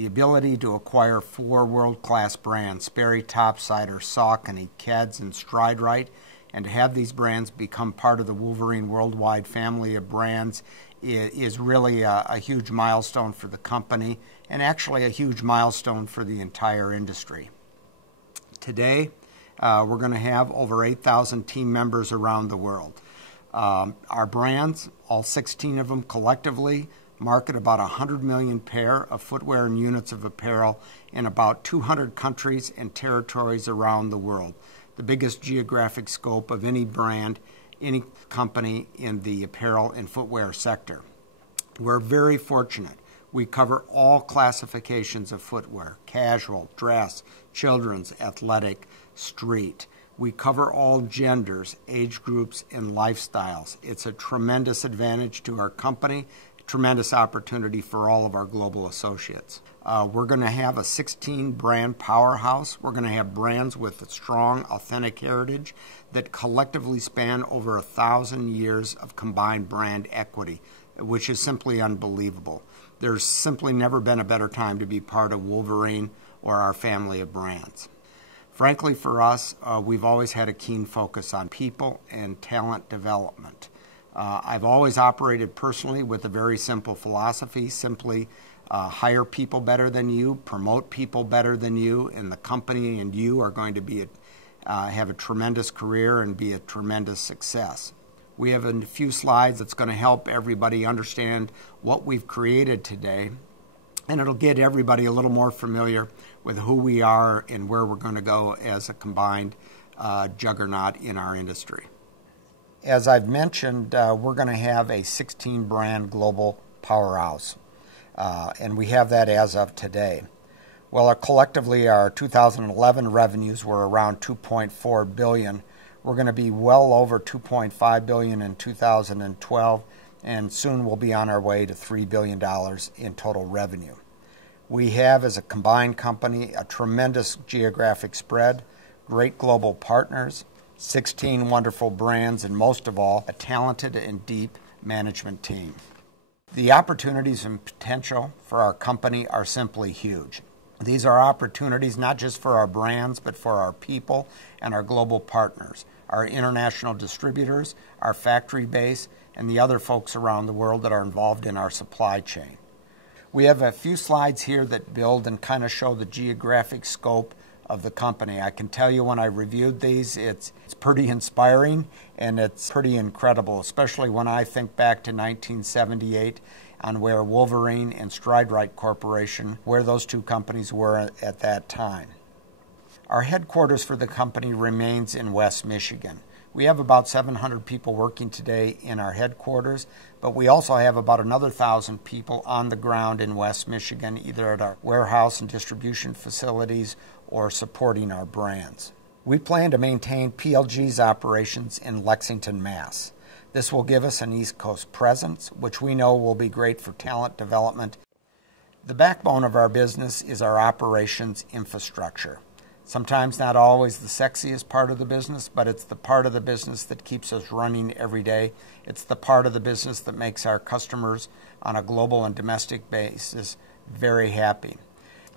The ability to acquire 4 world-class brands, Sperry, Topsider, Saucony, Keds, and Stride-Rite, and to have these brands become part of the Wolverine Worldwide family of brands is really a huge milestone for the company and actually a huge milestone for the entire industry. Today, we're going to have over 8,000 team members around the world. Our brands, all 16 of them collectively, market about 100 million pair of footwear and units of apparel in about 200 countries and territories around the world, the biggest geographic scope of any brand, any company in the apparel and footwear sector. We're very fortunate. We cover all classifications of footwear: casual, dress, children's, athletic, street. We cover all genders, age groups, and lifestyles. It's a tremendous advantage to our company, tremendous opportunity for all of our global associates. We're going to have a 16-brand powerhouse. We're going to have brands with a strong, authentic heritage that collectively span over 1,000 years of combined brand equity, which is simply unbelievable. There's simply never been a better time to be part of Wolverine or our family of brands. Frankly, for us, we've always had a keen focus on people and talent development. I've always operated personally with a very simple philosophy: simply hire people better than you, promote people better than you, and the company and you are going to have a tremendous career and be a tremendous success. We have a few slides that's going to help everybody understand what we've created today, and it'll get everybody a little more familiar with who we are and where we're going to go as a combined juggernaut in our industry. As I've mentioned, we're going to have a 16-brand global powerhouse, and we have that as of today. Well, collectively, our 2011 revenues were around $2.4 billion. We're going to be well over $2.5 billion in 2012, and soon we'll be on our way to $3 billion in total revenue. We have, as a combined company, a tremendous geographic spread, great global partners, 16 wonderful brands, and most of all, a talented and deep management team. The opportunities and potential for our company are simply huge. These are opportunities not just for our brands, but for our people and our global partners, our international distributors, our factory base, and the other folks around the world that are involved in our supply chain. We have a few slides here that build and kind of show the geographic scope of the company. I can tell you, when I reviewed these, it's pretty inspiring and it's pretty incredible, especially when I think back to 1978 on where Wolverine and Stride-Rite Corporation, where those two companies were at that time. Our headquarters for the company remains in West Michigan. We have about 700 people working today in our headquarters, but we also have about another 1,000 people on the ground in West Michigan, either at our warehouse and distribution facilities or supporting our brands. We plan to maintain PLG's operations in Lexington, Mass. This will give us an East Coast presence, which we know will be great for talent development. The backbone of our business is our operations infrastructure. Sometimes not always the sexiest part of the business, but it's the part of the business that keeps us running every day. It's the part of the business that makes our customers on a global and domestic basis very happy.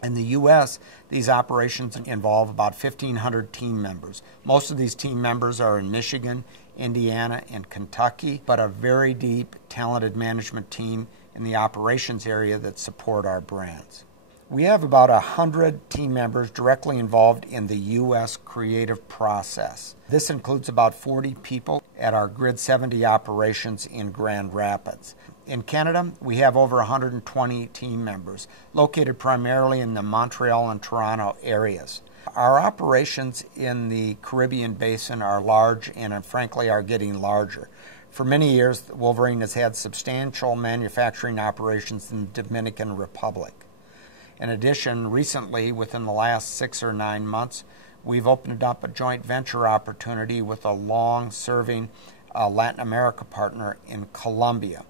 In the U.S., these operations involve about 1,500 team members. Most of these team members are in Michigan, Indiana, and Kentucky, but a very deep, talented management team in the operations area that support our brands. We have about 100 team members directly involved in the U.S. creative process. This includes about 40 people at our Grid 70 operations in Grand Rapids. In Canada, we have over 120 team members, located primarily in the Montreal and Toronto areas. Our operations in the Caribbean basin are large and frankly are getting larger. For many years, Wolverine has had substantial manufacturing operations in the Dominican Republic. In addition, recently, within the last 6 or 9 months, we've opened up a joint venture opportunity with a long-serving Latin America partner in Colombia.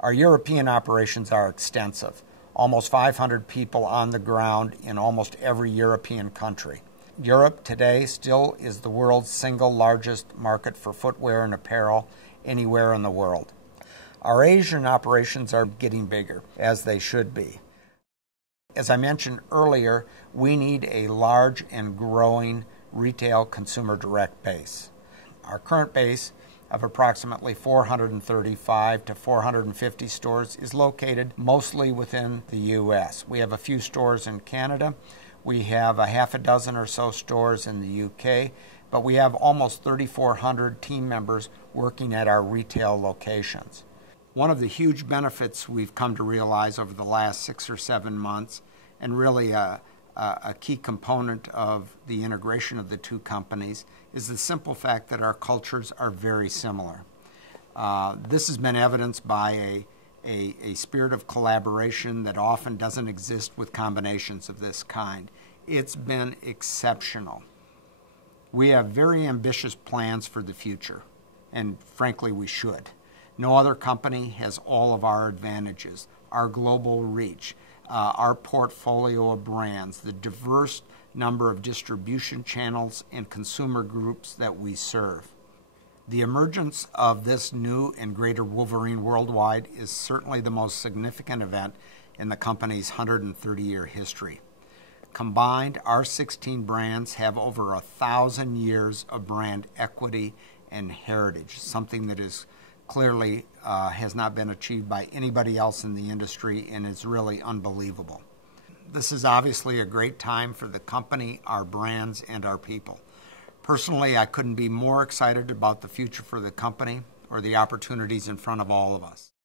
Our European operations are extensive, almost 500 people on the ground in almost every European country. Europe today still is the world's single largest market for footwear and apparel anywhere in the world. Our Asian operations are getting bigger, as they should be. As I mentioned earlier, we need a large and growing retail consumer direct base. Our current base of approximately 435 to 450 stores is located mostly within the U.S. We have a few stores in Canada. We have a half a dozen or so stores in the U.K., but we have almost 3,400 team members working at our retail locations. One of the huge benefits we've come to realize over the last 6 or 7 months, and really a key component of the integration of the two companies, is the simple fact that our cultures are very similar. This has been evidenced by a spirit of collaboration that often doesn't exist with combinations of this kind. It's been exceptional. We have very ambitious plans for the future, and frankly, we should. No other company has all of our advantages, our global reach, our portfolio of brands, the diverse number of distribution channels and consumer groups that we serve. The emergence of this new and greater Wolverine Worldwide is certainly the most significant event in the company's 130-year history. Combined, our 16 brands have over 1,000 years of brand equity and heritage, something that is clearly has not been achieved by anybody else in the industry and is really unbelievable. This is obviously a great time for the company, our brands, and our people. Personally, I couldn't be more excited about the future for the company or the opportunities in front of all of us.